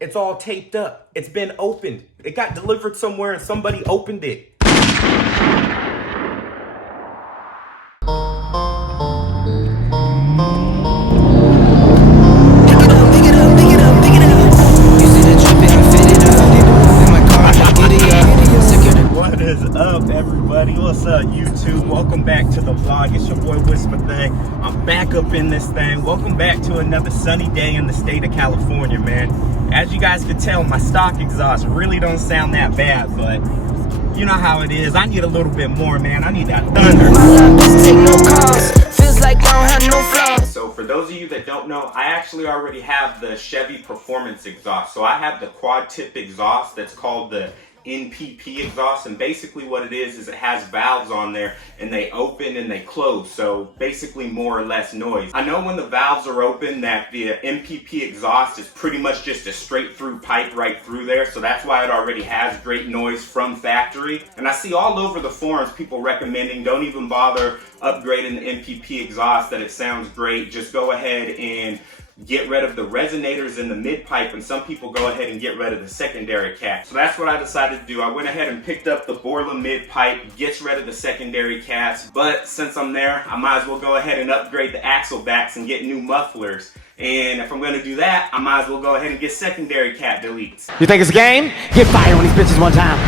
It's all taped up. It's been opened. It got delivered somewhere and somebody opened it. What is up, everybody? What's up, YouTube? Welcome back to the vlog. It's your boy Whisper Thing. I'm back up in this thing. Welcome back to another sunny day in the state of California, man. As you guys can tell, my stock exhaust really don't sound that bad, but you know how it is. I need a little bit more, man. I need that thunder. So for those of you that don't know, I actually already have the Chevy Performance exhaust. So I have the quad tip exhaust that's called the NPP exhaust, and basically what it is it has valves on there and they open and they close, so basically more or less noise. I know when the valves are open that the NPP exhaust is pretty much just a straight through pipe right through there, so that's why it already has great noise from factory. And I see all over the forums people recommending don't even bother upgrading the NPP exhaust, that it sounds great, just go ahead and get rid of the resonators in the mid pipe, and some people go ahead and get rid of the secondary cat. So that's what I decided to do. I went ahead and picked up the Borla mid pipe, gets rid of the secondary cats, but since I'm there, I might as well go ahead and upgrade the axle backs and get new mufflers. And if I'm gonna do that, I might as well go ahead and get secondary cat deletes. You think it's a game? Get fired on these bitches one time.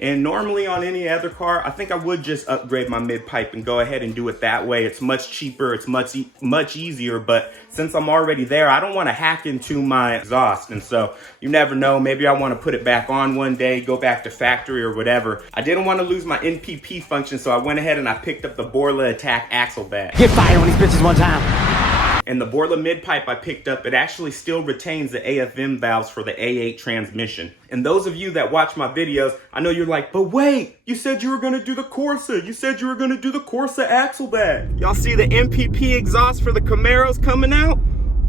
And normally on any other car, I think I would just upgrade my mid pipe and go ahead and do it that way. It's much cheaper, it's much easier, but since I'm already there, I don't want to hack into my exhaust. And so you never know, maybe I want to put it back on one day, go back to factory or whatever. I didn't want to lose my NPP function, so I went ahead and I picked up the Borla Atak axle bag. Get fired on these bitches one time. And the Borla mid pipe I picked up, it actually still retains the AFM valves for the A8 transmission. And those of you that watch my videos, I know you're like, but wait, you said you were gonna do the Corsa. You said you were gonna do the Corsa axle bag. Y'all see the NPP exhaust for the Camaros coming out?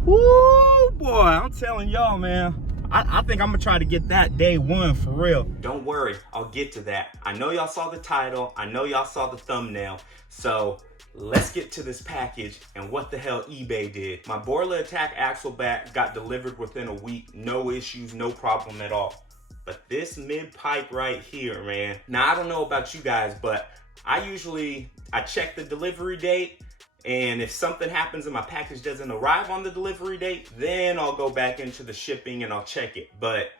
Woo, boy, I'm telling y'all, man. I think I'm gonna try to get that day one for real. Don't worry, I'll get to that. I know y'all saw the title. I know y'all saw the thumbnail. So let's get to this package and what the hell eBay did. My Borla Atak axle back got delivered within a week. No issues, no problem at all. But this mid pipe right here, man. Now, I don't know about you guys, but I check the delivery date. And if something happens and my package doesn't arrive on the delivery date, then I'll go back into the shipping and I'll check it. But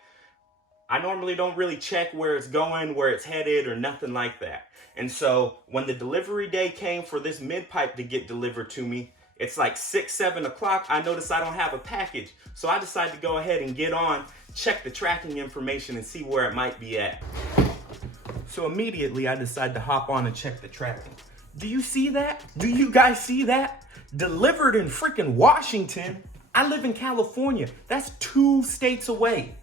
I normally don't really check where it's going, where it's headed, or nothing like that. And so when the delivery day came for this mid pipe to get delivered to me, it's like 6, 7 o'clock. I notice I don't have a package. So I decided to go ahead and get on, check the tracking information and see where it might be at. So immediately I decided to hop on and check the tracking. Do you see that? Do you guys see that? Delivered in freaking Washington. I live in California. That's 2 states away.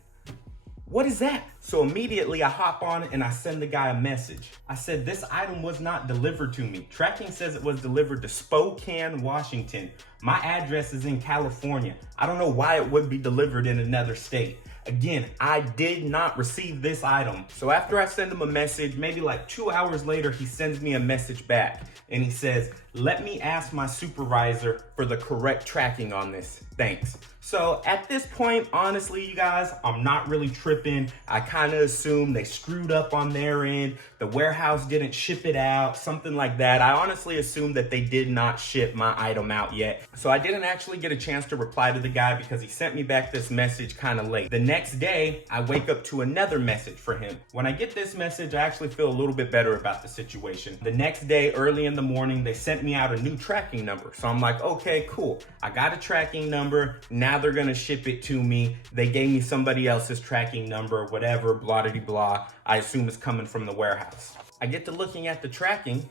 What is that? So immediately I hop on and I send the guy a message. I said, this item was not delivered to me. Tracking says it was delivered to Spokane, Washington. My address is in California. I don't know why it would be delivered in another state. Again, I did not receive this item. So after I send him a message, maybe like 2 hours later, he sends me a message back and he says, let me ask my supervisor for the correct tracking on this. Thanks. So at this point, honestly, you guys, I'm not really tripping. I kind of assume they screwed up on their end. The warehouse didn't ship it out, something like that. I honestly assume that they did not ship my item out yet. So I didn't actually get a chance to reply to the guy because he sent me back this message kind of late. The next day, I wake up to another message for him. When I get this message, I actually feel a little bit better about the situation. The next day, early in the morning, they sent me out a new tracking number. So I'm like, okay, cool. I got a tracking number. Now they're gonna ship it to me. They gave me somebody else's tracking number, whatever, blah de blah. I assume it's coming from the warehouse. I get to looking at the tracking.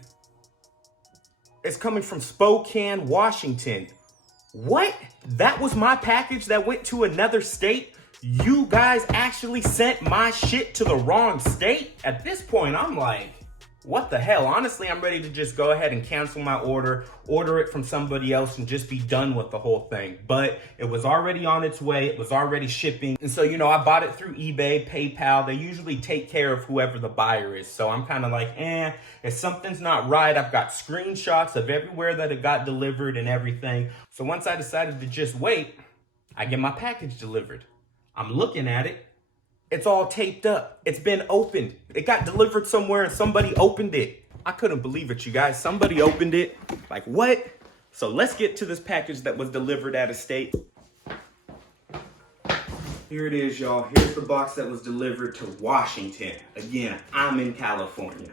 It's coming from Spokane, Washington. What? That was my package that went to another state? You guys actually sent my shit to the wrong state? At this point, I'm like, what the hell? Honestly, I'm ready to just go ahead and cancel my order it from somebody else and just be done with the whole thing. But it was already on its way. It was already shipping. And so, you know, I bought it through eBay, PayPal. They usually take care of whoever the buyer is. So I'm kind of like, if something's not right, I've got screenshots of everywhere that it got delivered and everything. So once I decided to just wait, I get my package delivered. I'm looking at it. It's all taped up. It's been opened. It got delivered somewhere and somebody opened it. I couldn't believe it, you guys. Somebody opened it. Like, what? So let's get to this package that was delivered out of state. Here it is, y'all. Here's the box that was delivered to Washington. Again, I'm in California.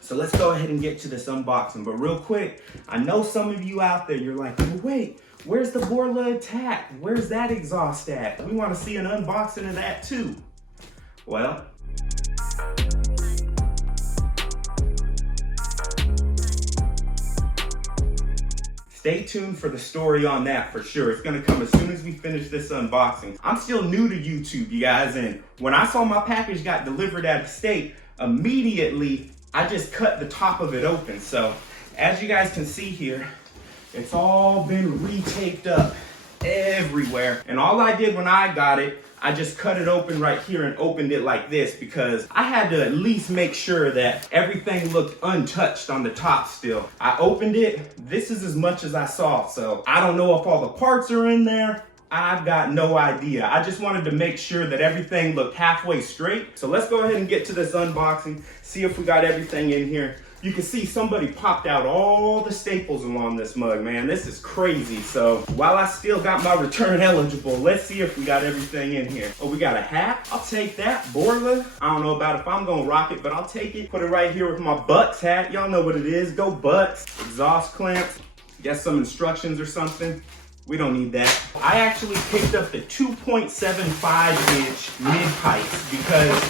So let's go ahead and get to this unboxing. But real quick, I know some of you out there, you're like, well, wait, where's the Borla Atak? Where's that exhaust at? We want to see an unboxing of that too. Well, stay tuned for the story on that for sure. It's gonna come as soon as we finish this unboxing. I'm still new to YouTube, you guys, and when I saw my package got delivered out of state, immediately I just cut the top of it open. So as you guys can see here, it's all been retaped up everywhere. And all I did when I got it, I just cut it open right here and opened it like this because I had to at least make sure that everything looked untouched on the top still. I opened it. This is as much as I saw. So I don't know if all the parts are in there. I've got no idea. I just wanted to make sure that everything looked halfway straight. So let's go ahead and get to this unboxing, see if we got everything in here. You can see somebody popped out all the staples along this mug, man. This is crazy. So while I still got my return eligible, let's see if we got everything in here. Oh, we got a hat. I'll take that. Borla. I don't know about if I'm gonna rock it, but I'll take it. Put it right here with my Bucks hat. Y'all know what it is. Go Bucks. Exhaust clamps. Guess some instructions or something. We don't need that. I actually picked up the 2.75-inch mid pipes because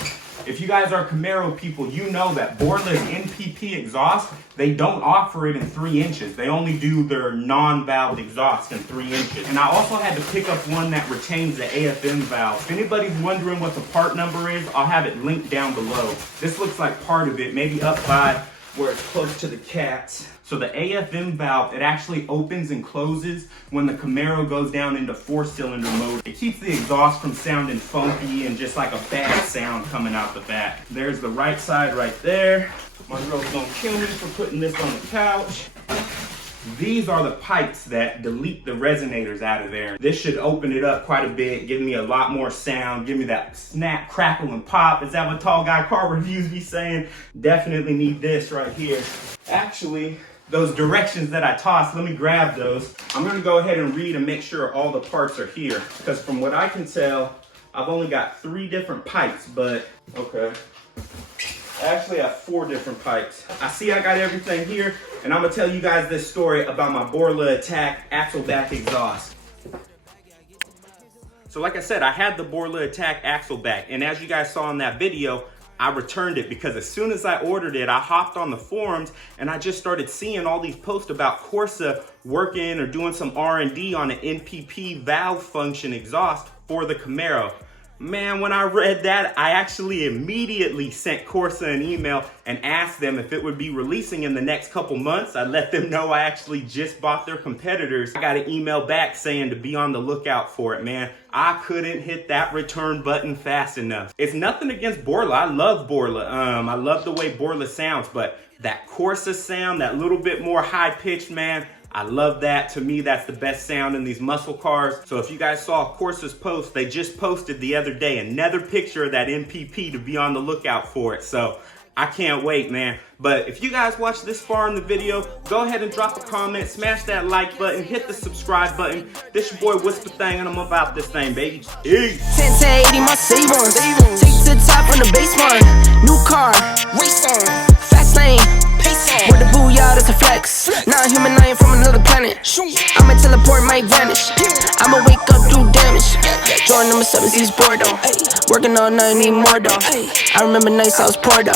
if you guys are Camaro people, you know that Borla's NPP exhaust, they don't offer it in 3 inches. They only do their non-valved exhaust in 3 inches. And I also had to pick up one that retains the AFM valve. If anybody's wondering what the part number is, I'll have it linked down below. This looks like part of it, maybe up by where it's close to the cats. So the AFM valve, it actually opens and closes when the Camaro goes down into 4-cylinder mode. It keeps the exhaust from sounding funky and just like a bad sound coming out the back. There's the right side right there. My girl's gonna kill me for putting this on the couch. These are the pipes that delete the resonators out of there. This should open it up quite a bit, give me a lot more sound, give me that snap, crackle, and pop. Is that what Tall Guy Car Reviews be saying? Definitely need this right here. Actually, those directions that I tossed, let me grab those. I'm gonna go ahead and read and make sure all the parts are here. Because from what I can tell, I've only got 3 different pipes, but okay. I actually have 4 different pipes. I see I got everything here, and I'm gonna tell you guys this story about my Borla Atak axle back exhaust. So like I said, I had the Borla Atak axle back, and as you guys saw in that video, I returned it because as soon as I ordered it, I hopped on the forums and I just started seeing all these posts about Corsa working or doing some R&D on an NPP valve function exhaust for the Camaro. Man, when I read that, I actually immediately sent Corsa an email and asked them if it would be releasing in the next couple months. I let them know I actually just bought their competitors. I got an email back saying to be on the lookout for it, man. I couldn't hit that return button fast enough. It's nothing against Borla. I love Borla. I love the way Borla sounds, but that Corsa sound, that little bit more high-pitched, man, I love that. To me, that's the best sound in these muscle cars. So if you guys saw Corsa's post, they just posted the other day another picture of that NPP to be on the lookout for it. So I can't wait, man. But if you guys watched this far in the video, go ahead and drop a comment, smash that like button, hit the subscribe button. This your boy Whisper Thing, and I'm about this thing, baby. Peace. 10 to 80, my savings. Take to the top on the baseline. New car, race on, fast lane. With the booyah, that's a flex. Not a human, I ain't from another planet. I'ma teleport, might vanish. I'ma wake up, do damage. Jordan number 7, East Bordeaux. Working all night, need more though. I remember nights I was poor though.